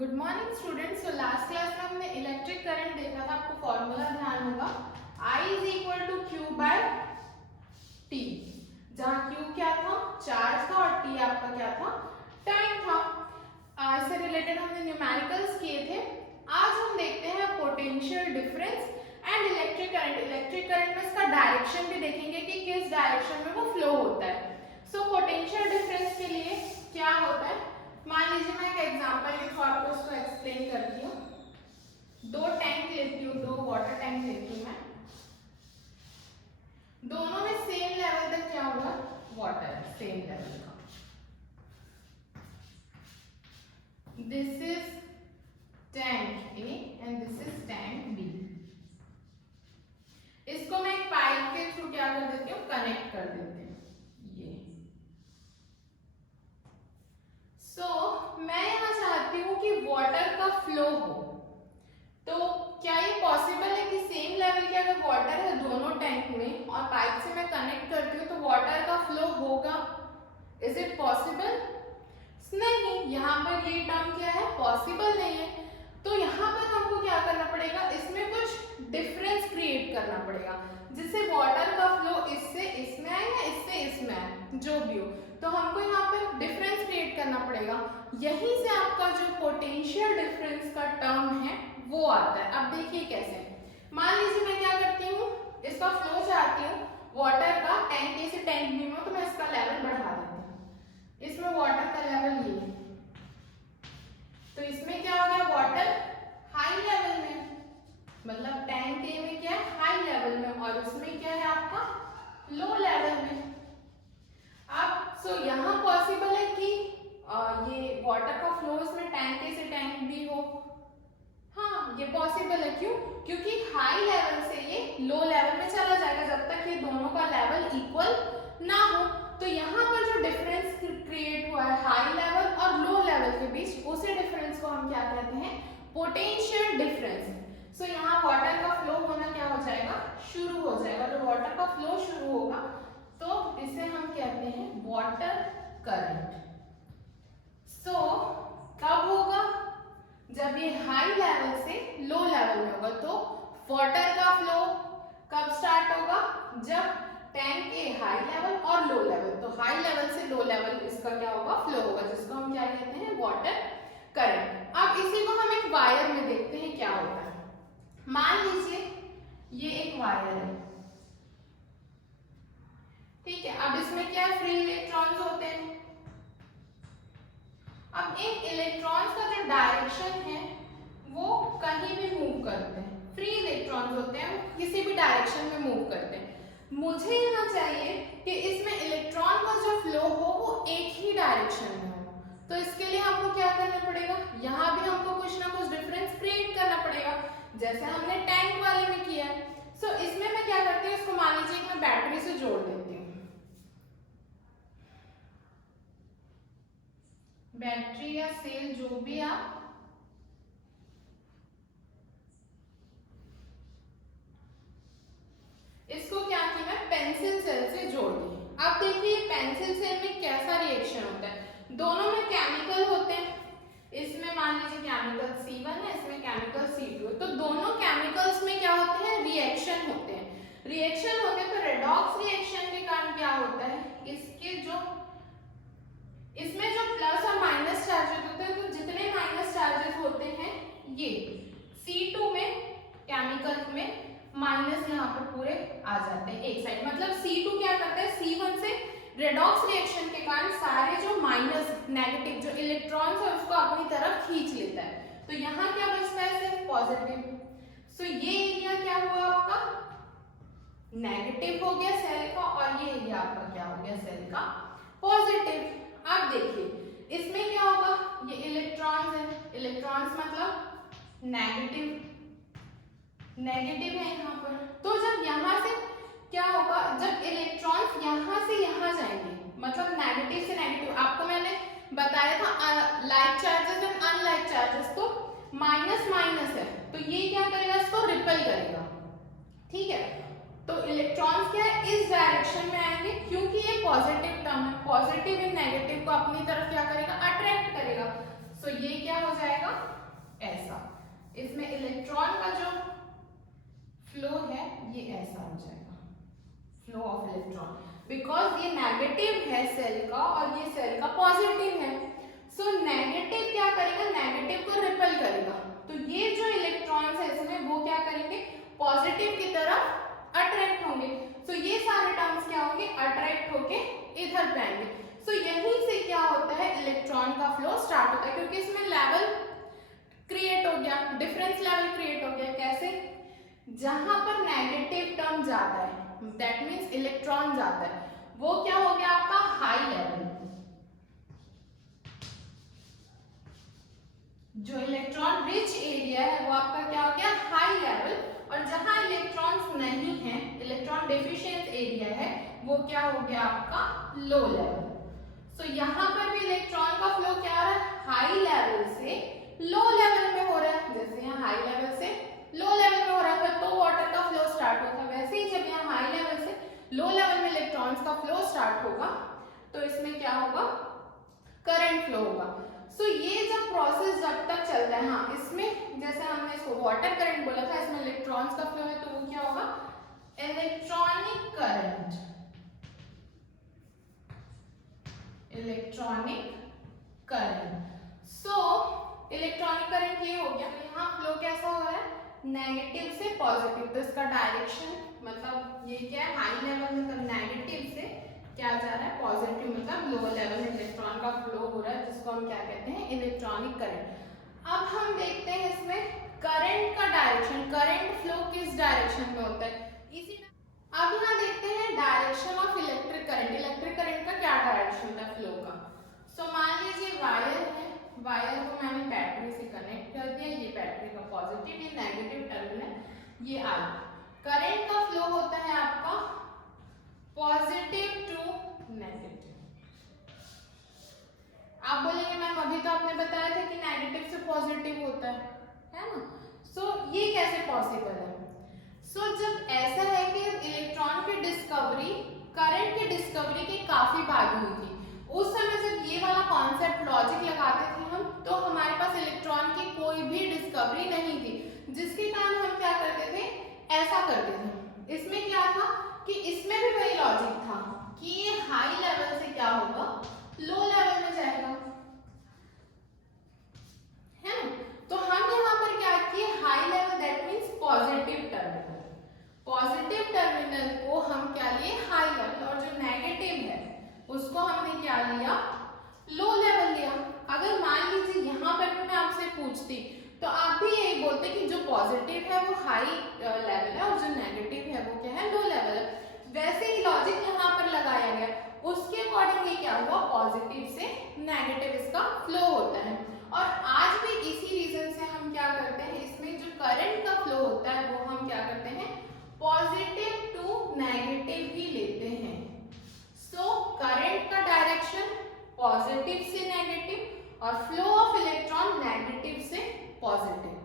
Good morning students. तो last class में हमने इलेक्ट्रिक करंट देखा था, आपको फॉर्मूला ध्यान होगा I is equal to Q by T, जहाँ Q क्या था, चार्ज था, और T आपका क्या था, टाइम था। इससे रिलेटेड हमने न्यूमेरिकल्स किए थे। आज हम देखते हैं potential difference and electric current. Electric current में इसका डायरेक्शन भी देखेंगे कि किस डायरेक्शन में वो फ्लो होता है। सो पोटेंशियल डिफरेंस के लिए क्या होता है, मान लीजिए मैं एक एग्जांपल के थ्रू आपको इसको एक्सप्लेन करती हूँ। दो टैंक लेती हूँ, दो वाटर टैंक लेती हूँ मैं, दोनों में सेम लेवल तक क्या होगा, वाटर सेम लेवल का। This is tank A and this is tank B. इसको मैं एक पाइप के थ्रू क्या कर देती हूँ, कनेक्ट कर देती हूँ ये। मैं यहाँ चाहती हूँ कि वाटर का फ्लो हो, तो क्या ये पॉसिबल है कि सेम लेवल के अगर वाटर है दोनों टैंक में और पाइप से मैं कनेक्ट करती हूँ तो वाटर का फ्लो होगा? Is it possible? नहीं, यहाँ पर ये टर्म क्या है, पॉसिबल नहीं है। तो यहाँ पर हमको क्या करना पड़ेगा, इसमें कुछ डिफरेंस क्रिएट करना पड़ेगा जिससे वाटर का फ्लो इससे इसमें आए या इससे इसमें आए, जो भी हो। तो हमको यहाँ पर डिफरेंस क्रिएट करना पड़ेगा, यहीं से आपका जो पोटेंशियल डिफरेंस का टर्म है वो आता है। अब देखिए कैसे, मान लीजिए मैं क्या करती हूँ, इसका फ्लो चाहती हूँ वाटर का, टैंक ए से टैंक बी में, तो मैं इसका लेवल बढ़ा देती हूँ। इसमें वाटर का लेवल ये, तो इसमें क्या हो गया, वाटर हाई लेवल में, मतलब टैंक ए में क्या है, हाई लेवल में, और उसमें क्या है आपका, लो लेवल में। अब यहाँ पॉसिबल है कि ये वाटर का फ्लो इसमें टैंक ए से टैंक बी हो। हाँ, ये पॉसिबल है। क्यों? क्योंकि हाई लेवल से ये लो लेवल में चला जाएगा जब तक ये दोनों का लेवल इक्वल ना हो। तो यहाँ पर जो डिफरेंस क्रिएट हुआ है हाई लेवल और लो लेवल के बीच, उसी डिफरेंस को हम क्या कहते हैं, पोटेंशियल डिफरेंस। यहाँ वाटर का फ्लो होना क्या हो जाएगा, शुरू हो जाएगा। तो वाटर का फ्लो शुरू होगा तो इसे हम कहते हैं वाटर करंट। कब होगा, जब ये हाई लेवल से लो लेवल में होगा। तो वाटर का फ्लो कब स्टार्ट होगा, जब टैंक ए हाई लेवल और लो लेवल, तो हाई लेवल से लो लेवल इसका क्या होगा, फ्लो होगा, जिसको हम क्या कहते हैं, वाटर करंट। अब इसी को हम एक वायर में देखते हैं क्या होता है। मान लीजिए ये एक वायर है, ठीक है। अब इसमें क्या है, फ्री इलेक्ट्रॉन्स होते हैं। अब इन इलेक्ट्रॉन्स का जो डायरेक्शन है वो कहीं भी मूव करते हैं। फ्री इलेक्ट्रॉन्स होते हैं, वो किसी भी डायरेक्शन में मूव करते हैं। मुझे यहाँ चाहिए कि इसमें इलेक्ट्रॉन का जो फ्लो हो वो एक ही डायरेक्शन में हो। तो इसके लिए हमको क्या करना पड़ेगा, यहाँ भी हमको कुछ ना कुछ डिफरेंस क्रिएट करना पड़ेगा, जैसे हमने टैंक वाले में किया है। इसमें मैं क्या करती हूँ, इसको मान लीजिए कि मैं बैटरी से जोड़ देती हूँ। बैटरी या सेल जो भी आप, इसको क्या किया, मैं पेंसिल सेल से जोड़ दी। अब देखिए पेंसिल सेल में कैसा रिएक्शन होता है, दोनों में केमिकल होते हैं। इसमें मान लीजिए केमिकल C1 है, इसमें केमिकल C2 है। तो दोनों केमिकल्स में क्या होते हैं, रिएक्शन होते हैं। रिएक्शन होते हैं तो रेडॉक्स रिएक्शन के कारण क्या होता है, इसमें जो प्लस और माइनस चार्जेस होते हैं, तो जितने माइनस चार्जेस होते हैं ये C2 में, केमिकल में माइनस यहाँ पर पूरे आ जाते हैं एक साइड। मतलब C2 क्या करता है, C1 से रेडॉक्स रिएक्शन के कारण सारे जो माइनस नेगेटिव जो इलेक्ट्रॉन्स है उसको अपनी तरफ खींच लेता है। तो यहाँ क्या बचता है, सिर्फ पॉजिटिव। ये एरिया क्या हुआ आपका, नेगेटिव हो गया सेल का, और ये एरिया आपका क्या हो गया, सेल का पॉजिटिव। अब देखिए इसमें क्या होगा, ये इलेक्ट्रॉन्स है, इलेक्ट्रॉन्स मतलब नेगेटिव है यहाँ पर। तो जब यहाँ से क्या होगा, जब इलेक्ट्रॉन्स यहाँ से यहाँ जाएंगे, मतलब नेगेटिव से नेगेटिव, आपको मैंने बताया था like charges and unlike charges, तो माइनस माइनस है, तो ये क्या करेगा, इसको रिपेल करेगा, ठीक है। तो इलेक्ट्रॉन्स क्या है, इस डायरेक्शन में आएंगे, क्योंकि ये पॉजिटिव टर्म है, पॉजिटिव इन नेगेटिव को अपनी तरफ क्या करेगा, अट्रैक्ट करेगा। सो ये क्या हो जाएगा ऐसा, इसमें इलेक्ट्रॉन का जो फ्लो है ये ऐसा हो जाएगा, फ्लो ऑफ इलेक्ट्रॉन, बिकॉज ये नेगेटिव है सेल का और ये सेल का पॉजिटिव है। सो नेगेटिव क्या करेगा, नेगेटिव को रिपेल करेगा, तो ये जो इलेक्ट्रॉन्स है इसमें वो क्या करेंगे, पॉजिटिव की तरफ अट्रैक्ट होंगे। सो ये सारे टर्म्स क्या होंगे, अट्रैक्ट होके इधर पे आएंगे। सो यहीं से क्या होता है, इलेक्ट्रॉन का फ्लो स्टार्ट होता है, क्योंकि इसमें लेवल क्रिएट हो गया, डिफरेंस लेवल क्रिएट हो गया। कैसे, जहां पर नेगेटिव टर्म जाता है, दैट मीन्स इलेक्ट्रॉन जाता है, वो क्या हो गया आपका हाई लेवल। जो इलेक्ट्रॉन रिच एरिया है वो आपका क्या हो गया हाई लेवल, और जहां इलेक्ट्रॉन्स नहीं है, इलेक्ट्रॉन डेफिशिएंट एरिया है, वो क्या हो गया आपका लो लेवल। सो यहाँ पर भी इलेक्ट्रॉन का फ्लो क्या हो रहा है, हाई लेवल से लो लेवल में हो रहा है। जैसे यहाँ हाई लेवल से लो लेवल में हो रहा था तो वाटर का फ्लो स्टार्ट होता है, वैसे ही जब यहाँ हाई लेवल से लो लेवल में इलेक्ट्रॉन्स का फ्लो स्टार्ट होगा तो इसमें क्या होगा, करंट फ्लो होगा। सो ये जब प्रोसेस जब तक चलता है, हाँ इसमें जैसे हमने इसको वाटर करंट बोला था, इसमें इलेक्ट्रॉन्स का फ्लो है तो वो क्या होगा electronic current, electronic current. So electronic current ये हो गया, यहाँ फ्लो कैसा हो रहा है नेगेटिव से पॉजिटिव, तो इसका डायरेक्शन मतलब ये क्या है हाई लेवल मतलब नेगेटिव से क्या जा रहा है पॉजिटिव, मतलब लो लेवल में इलेक्ट्रॉन का फ्लो हो रहा है, जिसको हम क्या कहते हैं इलेक्ट्रॉनिक करंट। अब हम देखते हैं इसमें करंट का डायरेक्शन, करंट फ्लो किस डायरेक्शन में होता है इसी। अब यहाँ देखते हैं direction of electric current, electric current का क्या डायरेक्शन था फ्लो का। सो मान लीजिए वायर है, वायर को मैंने बैटरी से कनेक्ट कर दिया, ये बैटरी का पॉजिटिव, ये नेगेटिव टर्मिनल, ये आई। करंट का फ्लो होता है आपका पॉजिटिव टू नेगेटिव। आप बोलेंगे मैम अभी तो आपने बताया था कि नेगेटिव से पॉजिटिव होता है ना। सो ये कैसे पॉसिबल है, सो जब ऐसा है कि इलेक्ट्रॉन की डिस्कवरी करंट की डिस्कवरी के काफी बाद हुई थी, उस समय जब ये वाला कॉन्सेप्ट लॉजिक लगाते थे हम, तो हमारे पास इलेक्ट्रॉन की कोई भी डिस्कवरी नहीं थी, जिसके कारण हम क्या करते थे ऐसा करते थे। इसमें क्या था कि इसमें भी वही लॉजिक था कि ये हाई लेवल से क्या होगा लो लेवल में जाएगा, है ना। तो हम यहाँ पर क्या किए high level that means positive terminal, positive terminal को हम क्या लिए हाई लेवल, और जो नेगेटिव है उसको हमने क्या लिया लो लेवल लिया। अगर मान लीजिए यहाँ पर भी मैं आपसे पूछती तो आप भी यही बोलते कि जो पॉजिटिव है वो हाई लेवल है और जो नेगेटिव है वो क्या है लो लेवल है। वैसे ही लॉजिक यहाँ पर लगाया गया, उसके अकॉर्डिंग ये क्या हुआ पॉजिटिव से नेगेटिव इसका फ्लो होता है। और आज भी इसी रीजन से हम क्या करते हैं, इसमें जो करंट का फ्लो होता है वो हम क्या करते हैं पॉजिटिव टू नेगेटिव ही लेते हैं। सो करंट का डायरेक्शन पॉजिटिव से नेगेटिव और फ्लो ऑफ इलेक्ट्रॉन नेगेटिव से पॉजिटिव,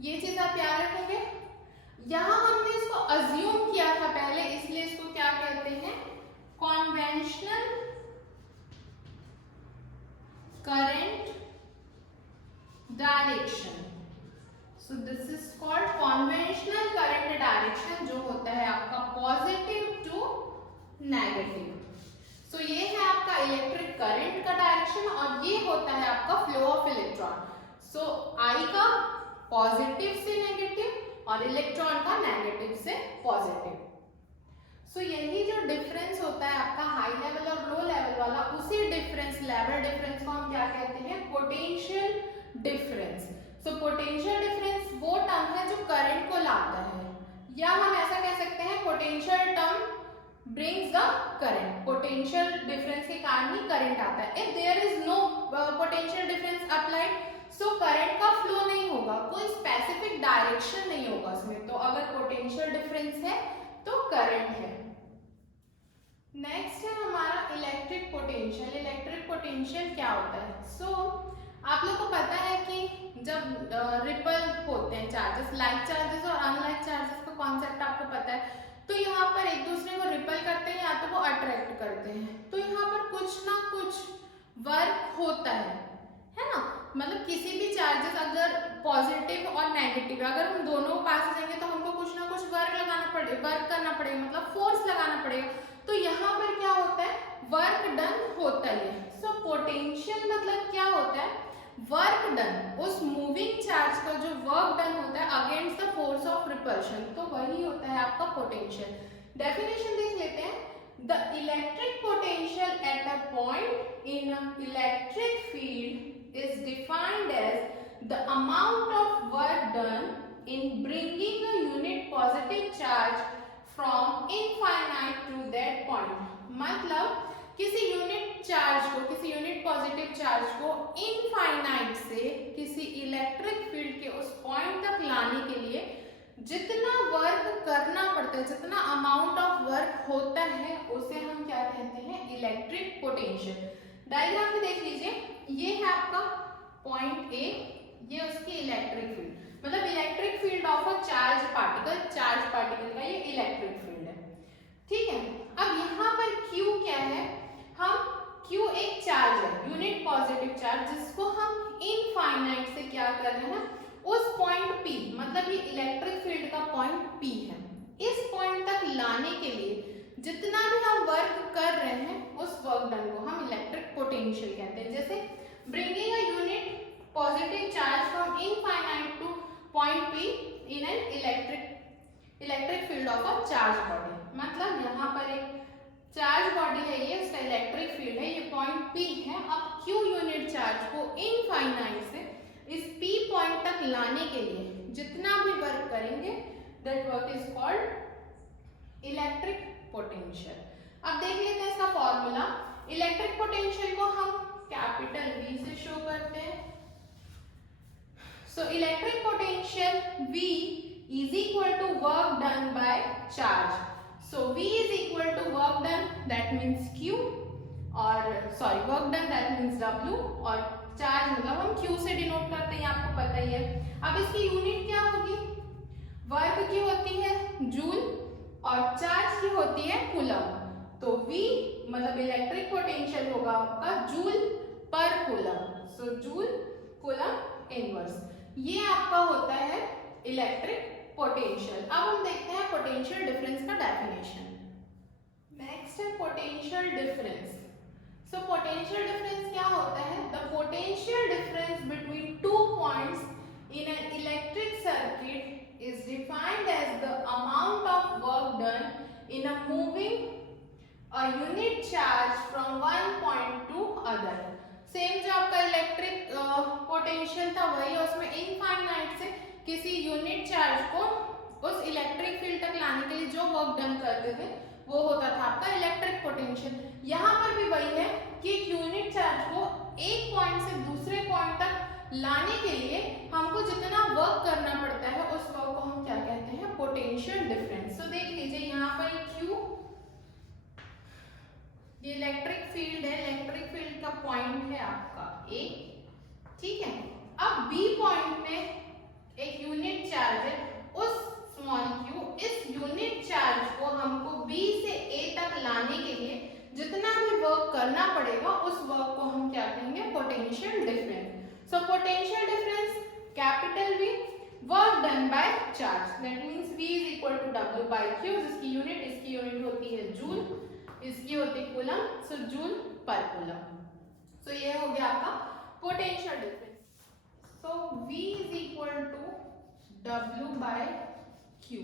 ये चीज आप याद रखेंगे। यहां हमने इसको अज्यूम किया था पहले, इसलिए इसको क्या कहते हैं conventional current direction. So this is called conventional current direction, जो होता है आपका पॉजिटिव टू नेगेटिव। सो ये है आपका इलेक्ट्रिक करंट का डायरेक्शन और ये होता है आपका फ्लो ऑफ इलेक्ट्रॉन। सो आई का पॉजिटिव से नेगेटिव और इलेक्ट्रॉन का नेगेटिव से पॉजिटिव। सो यही जो डिफरेंस होता है आपका हाई लेवल और लो लेवल वाला, उसी डिफरेंस लेवल डिफरेंस को हम क्या कहते हैं potential difference. So potential difference वो टर्म है जो करंट को लाता है, या हम ऐसा कह सकते हैं potential term brings the current, potential difference के कारण ही current आता है। if there is no potential difference applied, so current का flow नहीं होगा, कोई specific direction नहीं होगा उसमें। तो अगर potential difference है तो current है। next है हमारा electric potential। electric potential क्या होता है, so आप लोग को पता है कि जब रिपल होते हैं चार्जेस, लाइक चार्जेस और अनलाइक चार्जेस का कॉन्सेप्ट आपको पता है, तो यहाँ पर एक दूसरे को रिपल करते हैं या तो वो अट्रैक्ट करते हैं, तो यहाँ पर कुछ ना कुछ वर्क होता है ना। मतलब किसी भी चार्जेस अगर पॉजिटिव और नेगेटिव अगर हम दोनों पास जाएंगे तो हमको कुछ ना कुछ वर्क करना पड़ेगा, मतलब फोर्स लगाना पड़ेगा। तो यहाँ पर क्या होता है, वर्क डन होता ही है। सो पोटेंशियल मतलब क्या होता है, वर्क डन, उस मूविंग चार्ज का जो वर्क डन होता है against the force of repulsion, तो वही होता है आपका पोटेंशियल। डेफिनेशन देख लेते हैं। The electric potential at a point in a electric field is defined as the amount of work done in bringing a unit positive charge from infinite to that point। मतलब किसी unit charge को, किसी unit positive charge को infinite से किसी electric field के उस point तक लाने के लिए जितना वर्क करना पड़ता है, जितना अमाउंट ऑफ वर्क होता है, उसे हम क्या कहते हैं, इलेक्ट्रिक पोटेंशियल। डायग्राम में देख लीजिए, ये है आपका पॉइंट ए, ये उसकी इलेक्ट्रिक फील्ड, मतलब electric field of a charge particle, charge particle का ये इलेक्ट्रिक फील्ड है, ठीक है। अब यहाँ पर Q क्या है, हम Q एक चार्ज है, यूनिट पॉजिटिव चार्ज, जिसको हम इनफाइनाइट से क्या कर रहे हैं, उस पॉइंट P, मतलब ये इलेक्ट्रिक फील्ड का पॉइंट P है, इस पॉइंट तक लाने के लिए जितना भी हम वर्क कर रहे हैं, उस वर्क डन को हम इलेक्ट्रिक पोटेंशियल कहते हैं। जैसे bringing a unit positive charge from infinite two point P in an electric field of a charge body, मतलब यहाँ पर एक चार्ज बॉडी है, ये उसका इलेक्ट्रिक फील्ड है, ये पॉइंट P है। अब Q यूनिट चार्ज को इनफाइनाइट से इस P पॉइंट तक लाने के लिए जितना भी वर्क करेंगे, that work is called electric potential. अब देख लेते हैं इसका फॉर्मूला। इलेक्ट्रिक पोटेंशियल को हम कैपिटल V से शो करते हैं। So electric potential V is equal to work done by charge. So V is equal to work done, that means Q, और sorry work done that means W, और charge मतलब हम Q से denote करते हैं, आपको पता ही है। अब इसकी यूनिट क्या होगी, वर्क की होती है जूल और चार्ज की होती है कूलम। तो V मतलब इलेक्ट्रिक पोटेंशियल होगा आपका joule per coulomb, so joule coulomb inverse, ये आपका होता है इलेक्ट्रिक पोटेंशियल। अब हम देखते हैं पोटेंशियल डिफरेंस का डेफिनेशन। नेक्स्ट है potential difference. So potential difference क्या होता है, the potential difference between two points in an electric circuit is defined as the amount of work done in a moving a unit charge from one point to other. Same जो आपका electric potential था वही, उसमें infinite से किसी unit charge को उस electric field तक लाने के लिए जो वर्क डन करते थे वो होता था आपका इलेक्ट्रिक पोटेंशियल। यहाँ पर भी वही है कि एक यूनिट चार्ज को एक पॉइंट से दूसरे पॉइंट तक लाने के लिए हमको जितना वर्क करना पड़ता है, उस वर्क को हम क्या कहते हैं, पोटेंशियल डिफरेंस। तो देख लीजिए यहाँ पर Q ये इलेक्ट्रिक फील्ड है, इलेक्ट्रिक फील्ड का पॉइंट है आपका A, ठीक है। अब B पॉइंट पे एक यूनिट चार्ज है, उस स्मॉल q, इस यूनिट चार्ज को हमको B से A तक लाने के लिए जितना भी वर्क करना पड़ेगा, उस वर्क को हम क्या कहेंगे, potential difference. So potential difference capital V, work done by charge, that means V is equal to W by Q, जिसकी यूनिट, इसकी यूनिट होती है जूल, इसकी होती है coulomb, so joule per coulomb. So ये हो गया आपका potential difference. So V is equal to W by Q,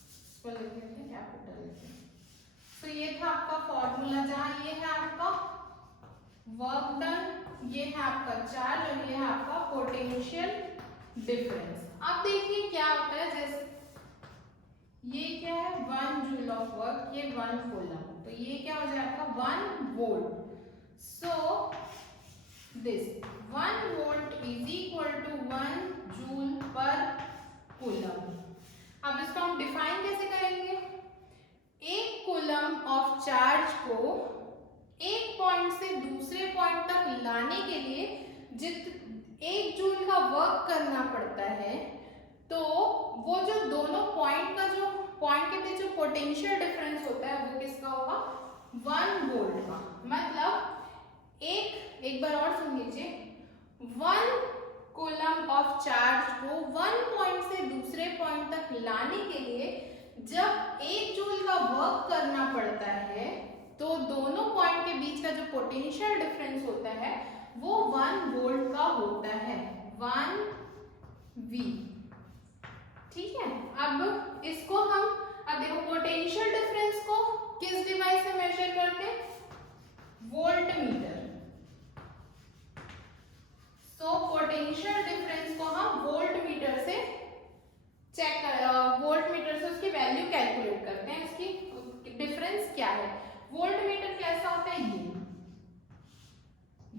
इसको लिख लेते हैं कैपिटल। तो ये था आपका फॉर्मूला, जहां ये है आपका वर्क डन, ये है आपका चार्ज और ये है आपका पोटेंशियल डिफरेंस। अब देखिए क्या होता है, जैसे ये क्या है 1 जूल ऑफ वर्क, ये 1 कूलम, तो ये क्या हो जाएगा 1 volt. So this 1 volt is equal to 1 joule per coulomb. अब इसको हम डिफाइन कैसे करेंगे, एक कूलम ऑफ चार्ज को एक पॉइंट से दूसरे पॉइंट तक लाने के लिए जित 1 जूल का वर्क करना पड़ता है, तो वो जो दोनों पॉइंट का जो पॉइंट के बीच जो पोटेंशियल डिफरेंस होता है वो किसका होगा, 1 वोल्ट का। मतलब एक बार और सुन लीजिए, 1 कूलम ऑफ चार्ज को 1 पॉइंट से दूसरे पॉइंट तक लाने के लिए जब 1 जूल का वर्क करना पड़ता है तो दोनों पॉइंट के बीच का जो पोटेंशियल डिफरेंस होता है वो 1 वोल्ट का होता है, 1 V। ठीक है, अब इसको हम अब देखो पोटेंशियल डिफरेंस को किस डिवाइस से मेजर करते हैं? Volt meter. सो पोटेंशियल डिफरेंस को हम वोल्ट मीटर से वोल्ट मीटर से उसकी वैल्यू कैलकुलेट करते हैं, इसकी डिफरेंस क्या है। वोल्ट मीटर कैसा होता है?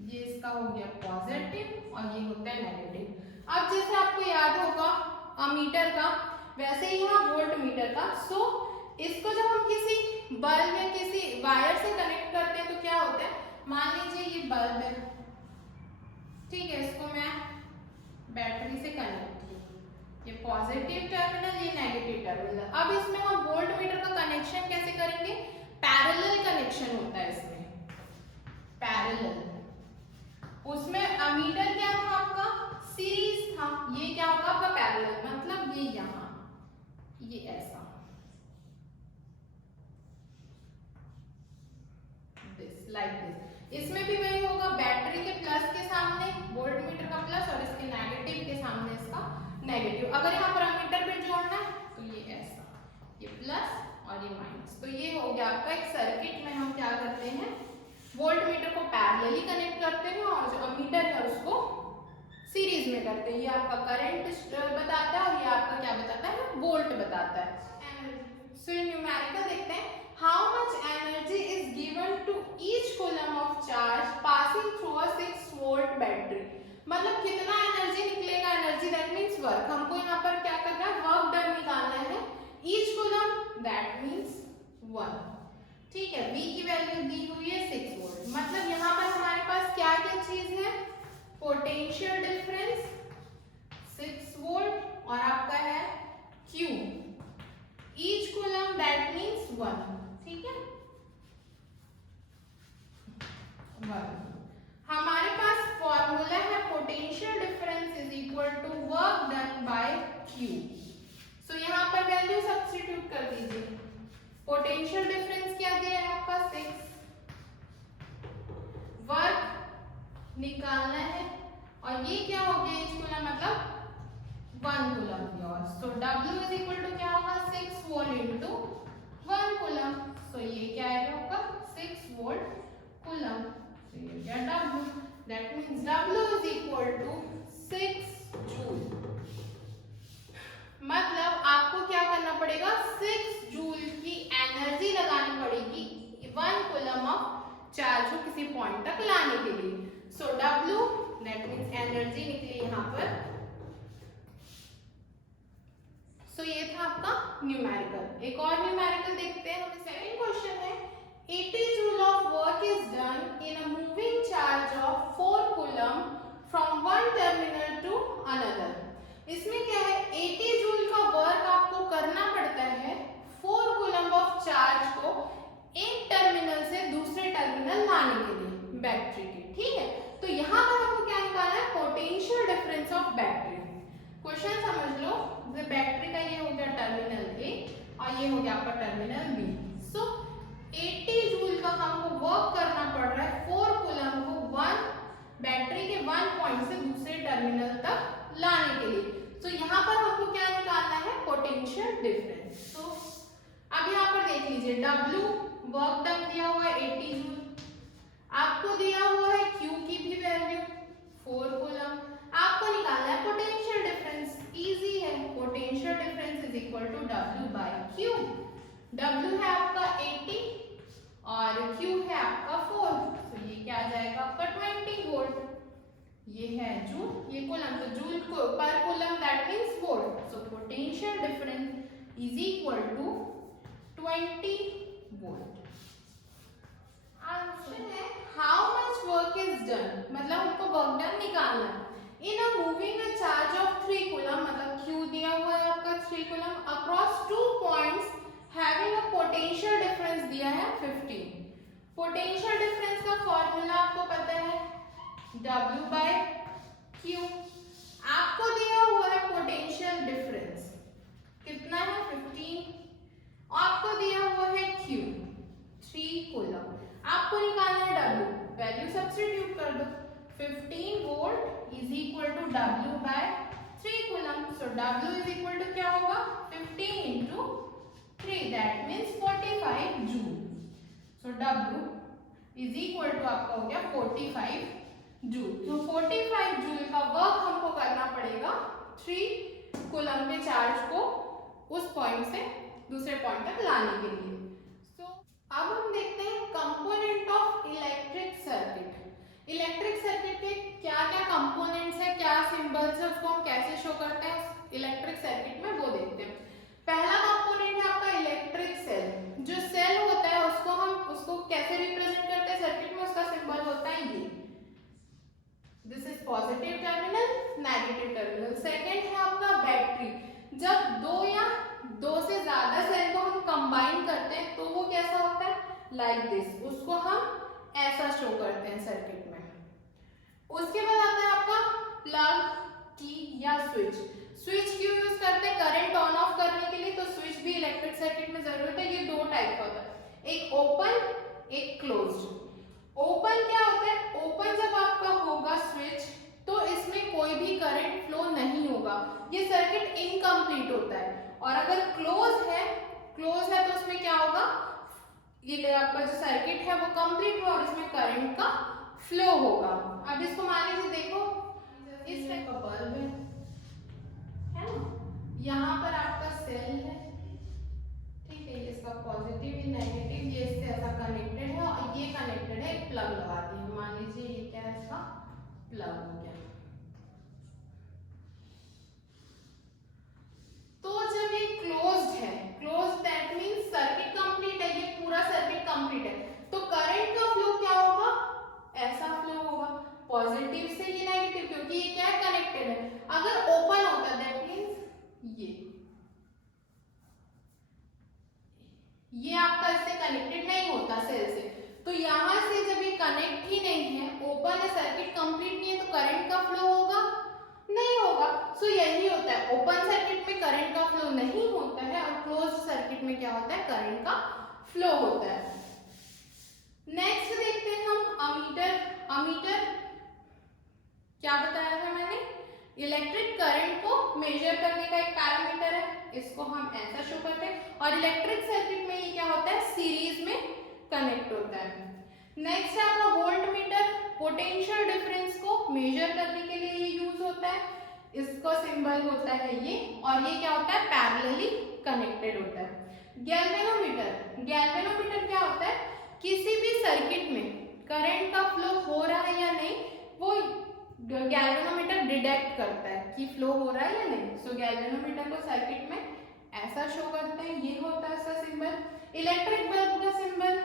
ये इसका हो गया पॉजिटिव और ये होता है नेगेटिव। अब जैसे आपको याद होगा अमीटर का, वैसे ही यहाँ वोल्ट मीटर का। सो इसको जब हम किसी बल्ब या किसी वायर से कनेक्ट करते हैं तो क्या होता है, मान लीजिए ये बल्ब है, ठीक है, इसको मैं बैटरी से कनेक्ट किया, ये पॉजिटिव टर्मिनल, ये नेगेटिव टर्मिनल। अब इसमें हम वोल्ट मीटर का कनेक्शन कैसे करेंगे? पैरेलल कनेक्शन होता है इसमें, पैरेलल। उसमें अमीटर क्या था आपका? सीरीज था, ये क्या होगा आपका? पैरेलल, मतलब ये यहाँ, ये ऐसा, दिस लाइक दिस। इसमें भी वही होगा, बैटरी के प्लस के सामने वोल्ट मीटर का प्लस और इसके नेगेटिव के सामने इसका नेगेटिव। अगर यहाँ पर अमीटर पे जोड़ना है तो ये ऐसा, ये प्लस और ये माइनस। तो ये हो गया आपका एक सर्किट में हम क्या करते हैं, वोल्ट मीटर को पैरेलली कनेक्ट करते हैं और जो अमीटर है उसको सीरीज में करते हैं। ये आपका करंट बताता है और ये आपका क्या बताता है? वोल्ट बताता है। सो न्यूमेरिकल देखते हैं, how much energy is given to each coulomb of charge passing through a 6 volt battery. मतलब कितना एनर्जी निकलेगा, एनर्जी दैट मींस वर्क। हमको यहाँ पर क्या करना है? वर्क डन निकालना है। ईच कूलम दैट मींस 1, ठीक है। V की वैल्यू दी हुई है 6 वोल्ट। मतलब यहाँ पर हमारे पास क्या क्या चीज है? पोटेंशियल डिफरेंस 6 वोल्ट और आपका है Q, each coulomb that means 1, ठीक है, 1। हमारे पास फॉर्मूला है potential difference is equal to work done by Q। So यहाँ पर वैल्यू सब्स्टिट्यूट कर दीजिए। पोटेंशियल डिफरेंस क्या दिया है आपका? 6, वर्क निकालना है और ये क्या हो गया? ईच कूलम मतलब 1 कूलम दिया। सो W इज इक्वल टू क्या होगा? 6 वोल्ट इंटू 1 कूलम। सो ये क्या आएगा आपका? 6 वोल्ट कूलम। सो ये क्या W, that means W is equal to 6 joule. मतलब आपको क्या करना पड़ेगा? 6 जूल की एनर्जी लगानी पड़ेगी 1 कूलम ऑफ चार्ज को किसी पॉइंट तक लाने के लिए। सो W दैट मींस एनर्जी निकली यहाँ पर। सो ये था आपका न्यूमेरिकल। एक और न्यूमेरिकल देखते हैं। हमें सेकंड क्वेश्चन है, 80 joule of work is done in a moving charge of 4 coulomb from one terminal to another. इसमें क्या है? 80 जूल का वर्क आपको करना पड़ता है 4 कूलम ऑफ चार्ज को एक टर्मिनल से दूसरे टर्मिनल लाने के लिए बैटरी के, ठीक है। तो यहाँ पर हमको क्या निकालना है? Potential difference of battery. Question समझ लो, बैटरी का ये हो गया टर्मिनल A और ये हो गया आपका टर्मिनल B। सो 80 जूल का हमको वर्क करना पड़ रहा है 4 कूलम को बैटरी के 1 पॉइंट से दूसरे टर्मिनल तक लाने के लिए। तो यहाँ पर हमको क्या निकालना है? Potential difference. तो अब यहाँ पर देख लीजिए, W वर्क डन दिया हुआ है 80 जूल, आपको दिया हुआ है Q की भी वैल्यू 4 कूलम, आपको निकालना है पोटेंशियल डिफरेंस। इजी है, potential difference is equal to W by Q। W है आपका 80 और Q है आपका 4। तो ये क्या आ जाएगा आपका 20 वोल्ट। ये है जूल, ये कूलम, तो जूल को per coulomb that means volt. So potential difference is equal to 20 volt. Answer है how much work is done, मतलब हमको वर्क डन निकालना है in a moving a charge of 3 coulomb, मतलब Q दिया हुआ है आपका 3 coulomb across 2 points having a potential difference दिया है 15। पोटेंशियल डिफरेंस का फॉर्मूला आपको पता है, W बाय Q। आपको दिया हुआ है पोटेंशियल डिफरेंस कितना है 15, आपको दिया हुआ है Q 3 कूलम, आपको निकालना है W, वैल्यू सब्स्टिट्यूट कर दो, 15 volt is equal to W by 3 coulomb. So W is equal to क्या होगा 15 into 3 that means 45 joule. So W is equal to आपका हो गया 45 जूल। तो 45 जूल का वर्क हमको करना पड़ेगा 3 कूलम के चार्ज को उस पॉइंट से दूसरे पॉइंट तक लाने के लिए। सो अब हम देखते हैं component of electric circuit. Electric circuit के क्या क्या कंपोनेंट्स है, क्या सिंबल्स है, उसको हम कैसे शो करते हैं इलेक्ट्रिक सर्किट में, वो देखते हैं। पहला कंपोनेंट है आपका इलेक्ट्रिक सेल। जो सेल होता है उसको कैसे रिप्रेजेंट करते हैं सर्किट में, उसका सिंबल होता है ये, this is positive terminal, negative terminal. Second है आपका बैटरी। जब दो से ज्यादा सेल को हम कंबाइन करते हैं तो वो कैसा होता है, लाइक दिस, उसको हम ऐसा शो करते हैं सर्किट में। उसके बाद आता है आपका प्लग, की या स्विच। स्विच क्यों यूज करते हैं, करंट ऑन ऑफ करने के लिए, तो स्विच भी इलेक्ट्रिक सर्किट में जरूरत है। ये दो टाइप का होता है, एक ओपन एक क्लोज्ड। ओपन क्या होता है, ओपन जब आपका होगा स्विच तो इसमें कोई भी करंट फ्लो नहीं होगा, ये सर्किट इनकम्प्लीट होता है। और अगर क्लोज है तो उसमें क्या होगा, ये आपका जो सर्किट है वो कंप्लीट हुआ और इसमें करंट का फ्लो होगा। अब इसको मान लीजिए, देखो इस टाइप का बल्ब है ना, यहाँ पर आपका सेल है, ठीक है, ये इसका पॉजिटिव ये नेगेटिव, ये इससे ऐसा कनेक्टेड है और ये कनेक्टेड है, एक प्लग लगा दिए, मान लीजिए ये क्या है, इसका प्लग हो गया। तो जब ये क्लोज्ड है, closed that means circuit complete है, ये पूरा सर्किट कंप्लीट है, तो करंट का फ्लो क्या होगा, ऐसा फ्लो होगा, पॉजिटिव से ये नेगेटिव, क्योंकि ये क्या है, कनेक्टेड है। अगर ओपन होता दैट मींस ये आपका इससे कनेक्टेड नहीं होता सेल से, तो यहां से जब ये कनेक्ट ही नहीं है, ओपन है, सर्किट कंप्लीट नहीं है, तो करंट का फ्लो होगा, नहीं होगा। सो यही होता है, ओपन सर्किट में करंट का फ्लो नहीं होता है और क्लोज्ड सर्किट में क्या होता है, करंट का फ्लो होता है। नेक्स्ट देखते हैं हम अमीटर। अमीटर क्या बताया था मैंने, इलेक्ट्रिक करंट को मेजर करने का एक पैरामीटर है, इसको हम ऐसा शो करते हैं। और इलेक्ट्रिक सर्किट में ये क्या होता है, सीरीज में कनेक्ट होता है। नेक्स्ट है आपका वोल्ट मीटर। पोटेंशियल डिफरेंस को मेजर करने के लिए ये यूज होता है, इसका सिंबल होता है ये, और ये क्या होता है, पैरेलली कनेक्टेड होता है। गैल्वेनोमीटर। गैल्वेनोमीटर क्या होता है, किसी भी सर्किट में करंट का फ्लो हो रहा है या नहीं, वो गैल्वेनोमीटर डिटेक्ट करता है कि फ्लो हो रहा है या नहीं। सो गैल्वेनोमीटर को सर्किट में ऐसा शो करते हैं, ये होता है इसका सिंबल। इलेक्ट्रिक बल्ब का सिंबल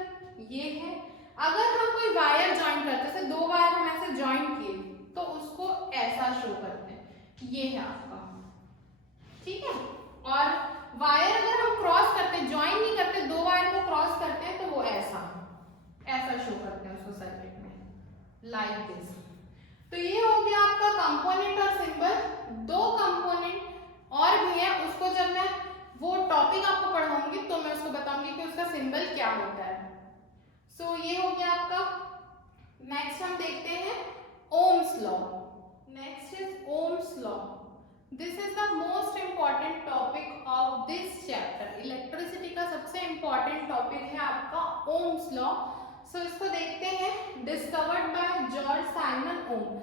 ये है। अगर हम कोई वायर ज्वाइन करते हैं, जैसे दो वायर हम ऐसे ज्वाइन किए तो उसको ऐसा शो करते हैं, ये है आपका, ठीक है। और वायर अगर हम क्रॉस करते हैं, ज्वाइन नहीं करते, दो वायर को क्रॉस करते हैं, तो वो ऐसा शो करते हैं उसको सर्किट में, लाइक दिस। तो ये हो गया आपका कंपोनेंट और सिंबल। दो कंपोनेंट और भी है, उसको जब मैं वो टॉपिक आपको पढ़ाऊंगी तो मैं उसको बताऊंगी कि उसका सिंबल क्या होता है। सो ये हो गया आपका। नेक्स्ट हम देखते हैं Ohm's law. Next is Ohm's law. This is the most important topic of this chapter. Electricity का सबसे इंपॉर्टेंट टॉपिक है आपका ओम्स लॉ। सो इसको देखते हैं। डिस्कवर्ड बाय जॉर्ज साइमन ओम।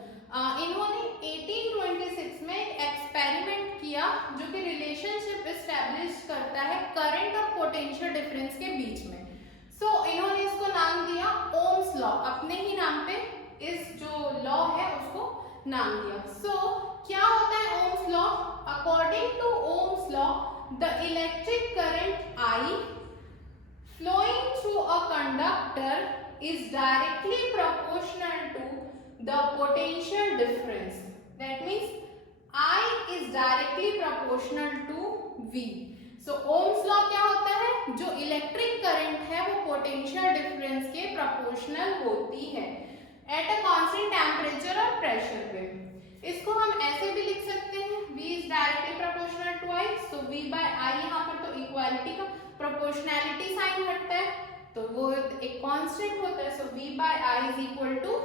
इन्होंने 1826 में एक एक्सपेरिमेंट किया जो कि रिलेशनशिप एस्टैब्लिश करता है करंट और पोटेंशियल डिफरेंस के बीच में। सो इन्होंने इसको नाम दिया ओम्स लॉ, अपने ही नाम पे इस जो लॉ है उसको नाम दिया। सो क्या होता है Ohm's law? According to Ohm's law, the electric current I flowing through a conductor is directly proportional to the potential difference. That means I is directly proportional to V. So Ohm's law क्या होता है? जो electric current है वो potential difference के proportional होती है at a constant temperature और प्रेशर पे। इसको हम ऐसे भी लिख सकते हैं, V is directly proportional to I, so V by I यहाँ पर तो इक्वालिटी का प्रोपोर्शनैलिटी साइन हटता है तो वो एक कांस्टेंट होता है, so V by I is equal to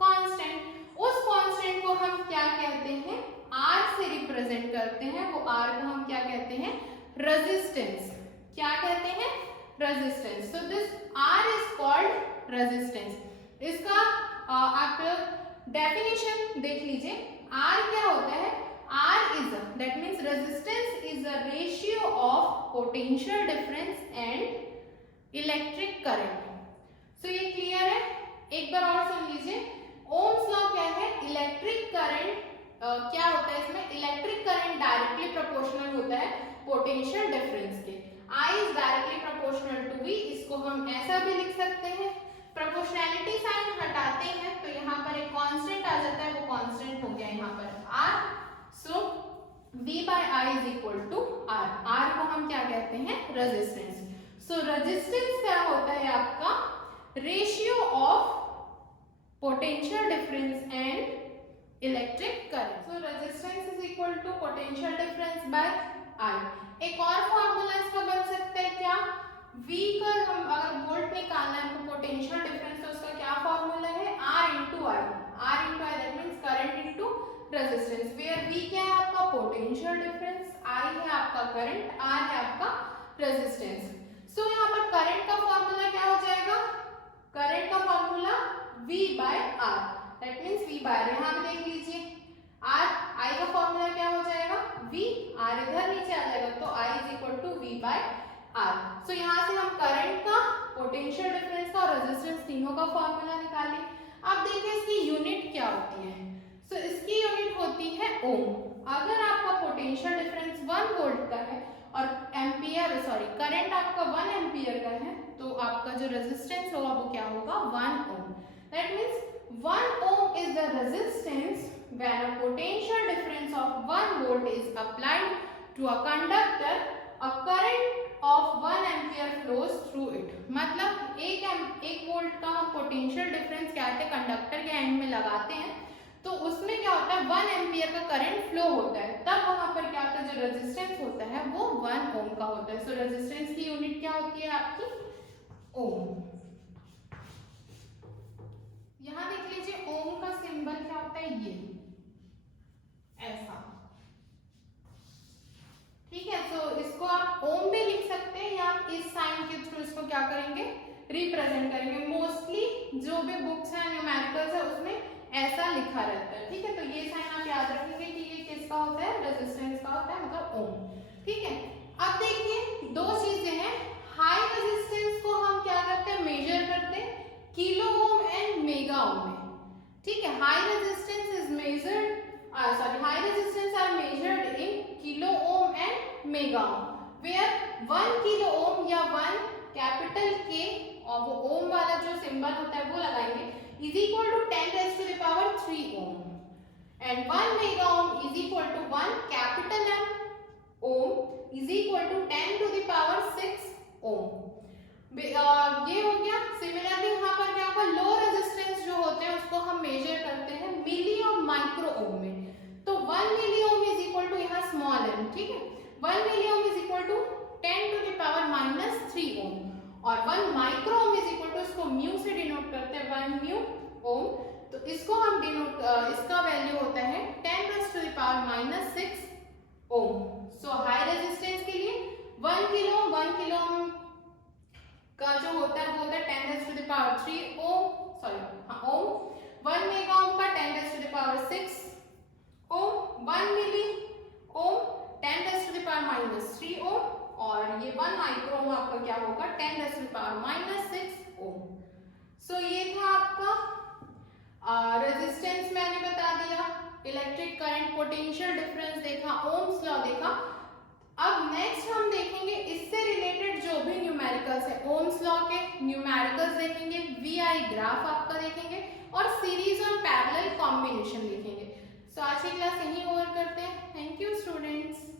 constant. उस कांस्टेंट को हम क्या कहते हैं, R से रिप्रेजेंट करते हैं, वो R को हम क्या कहते हैं, रेजिस्टेंस। क्या कहते हैं, resistance. So this R is called resistance. इसका आप डेफिनेशन देख लीजिए, R क्या होता है, R is that means resistance is a ratio of potential difference and electric current. So ये क्लियर है, एक बार और सुन लीजिए। ओम्स लॉ क्या है, इलेक्ट्रिक करंट क्या होता है इसमें, इलेक्ट्रिक करंट डायरेक्टली प्रोपोर्शनल होता है पोटेंशियल डिफरेंस के। I is directly proportional to V, इसको हम ऐसा भी लिख सकते हैं। प्रोपोर्शनैलिटी साइन हटाते हैं तो यहाँ पर एक कांस्टेंट आ जाता है, वो कांस्टेंट हो गया यहाँ पर R, so V by I is equal to R। R को हम क्या कहते हैं, रेजिस्टेंस। सो रेजिस्टेंस क्या होता है आपका, ratio of potential difference and electric current. So resistance is equal to potential difference by I। एक और फॉर्मूला इसका बन सकता है क्या, V का हम अगर वोल्ट निकालना है हमको पोटेंशियल डिफरेंस, तो उसका क्या फॉर्मूला है, R into I। R into I that means current into resistance, where V क्या है आपका पोटेंशियल डिफरेंस, I है आपका करंट, R है आपका रेजिस्टेंस। सो यहाँ पर करंट का फॉर्मूला क्या हो जाएगा, करंट का formula V by R that means V by R। यहाँ पे देख लीजिए R, I का फॉर्मूला क्या हो जाएगा, V, R इधर नीचे आ जाएगा तो I is equal to V by R। So यहाँ से हम करंट का, पोटेंशियल डिफरेंस का और रेजिस्टेंस तीनों का फॉर्मूला निकालें। अब देखिए इसकी यूनिट क्या होती है, सो इसकी यूनिट होती है ओम। अगर आपका पोटेंशियल डिफरेंस 1 वोल्ट का है और करंट आपका 1 एम्पियर का है तो आपका जो रेजिस्टेंस होगा वो क्या होगा, 1 ohm. That means 1 ohm is the resistance when a potential difference of 1 volt is applied to a conductor, a current of 1 ampere flows through it। मतलब 1 वोल्ट का हम पोटेंशियल डिफरेंस क्या है कंडक्टर के एंड में लगाते हैं तो उसमें क्या होता है 1 एम्पियर का करंट फ्लो होता है, तब वहां पर क्या होता है जो रेजिस्टेंस होता है वो 1 ओम का होता है। सो रेजिस्टेंस की यूनिट क्या होती है आपकी, ओम। यहां देख लीजिए ओम का सिंबल क्या होता है, ये ऐसा, ठीक है। सो इसको आप ओम भी लिख सकते हैं या आप इस साइन के थ्रू इसको क्या करेंगे, रिप्रेजेंट करेंगे। मोस्टली जो भी बुक्स हैं न्यूमेरिकल्स है उसमें ऐसा लिखा रहता है, ठीक है। तो ये साइन आप याद रखेंगे कि ये किसका होता है, रेजिस्टेंस का होता है, मतलब ओम, ठीक है। अब देखिए दो चीजें हैं, हाई रेजिस्टेंस को हम क्या करते हैं, मेजर करते हैं kilo ohm and mega ohm में, ठीक है। High resistance is measured high resistance are measured in kilo ohm and mega ohm, where 1 kilo ohm या 1 कैपिटल K और वो ओम वाला जो सिंबल होता है वो लगाएंगे is equal to 10 raised to the power 3 ohm and 1 mega ohm is equal to 1 capital M ohm is equal to 10 to the power 6 ohm। ये हो गया। सिमिलरली यहाँ पर क्या होगा, लो रेजिस्टेंस जो होते हैं उसको हम मेजर करते हैं मिली और माइक्रो ओम में, तो 1 milli ohm is equal to यहाँ स्मॉल m, ठीक है। 1 milli ohm is equal to 10 to the power -3 ohm और 1 micro ohm is equal to, इसको म्यू से डिनोट करते हैं 1 म्यू ओम, तो इसको हम डिनोट, इसका वैल्यू होता है 10 to the power -6 ohm. So high resistance के लिए 1 किलो ओम का जो होता है वो होता है 10 raised to the power 3 ohm. 1 mega ohm का 10 raised to the power 6 Om. 1 milli Om 10 raised to the power -3 ohm और ये 1 माइक्रो ओम आपका क्या होगा 10 raised to the power -6 ohm. सो ये था आपका रेजिस्टेंस, मैंने बता दिया, इलेक्ट्रिक करंट, पोटेंशियल डिफरेंस देखा, ओम्स लॉ देखा। अब नेक्स्ट हम देखेंगे इससे रिलेटेड जो भी न्यूमेरिकल्स है, ओम्स लॉ के न्यूमेरिकल्स देखेंगे, वीआई ग्राफ आपका देखेंगे और सीरीज और पैरेलल कॉम्बिनेशन देखेंगे। सो आज की क्लास यहीं ओवर करते हैं। Thank you students.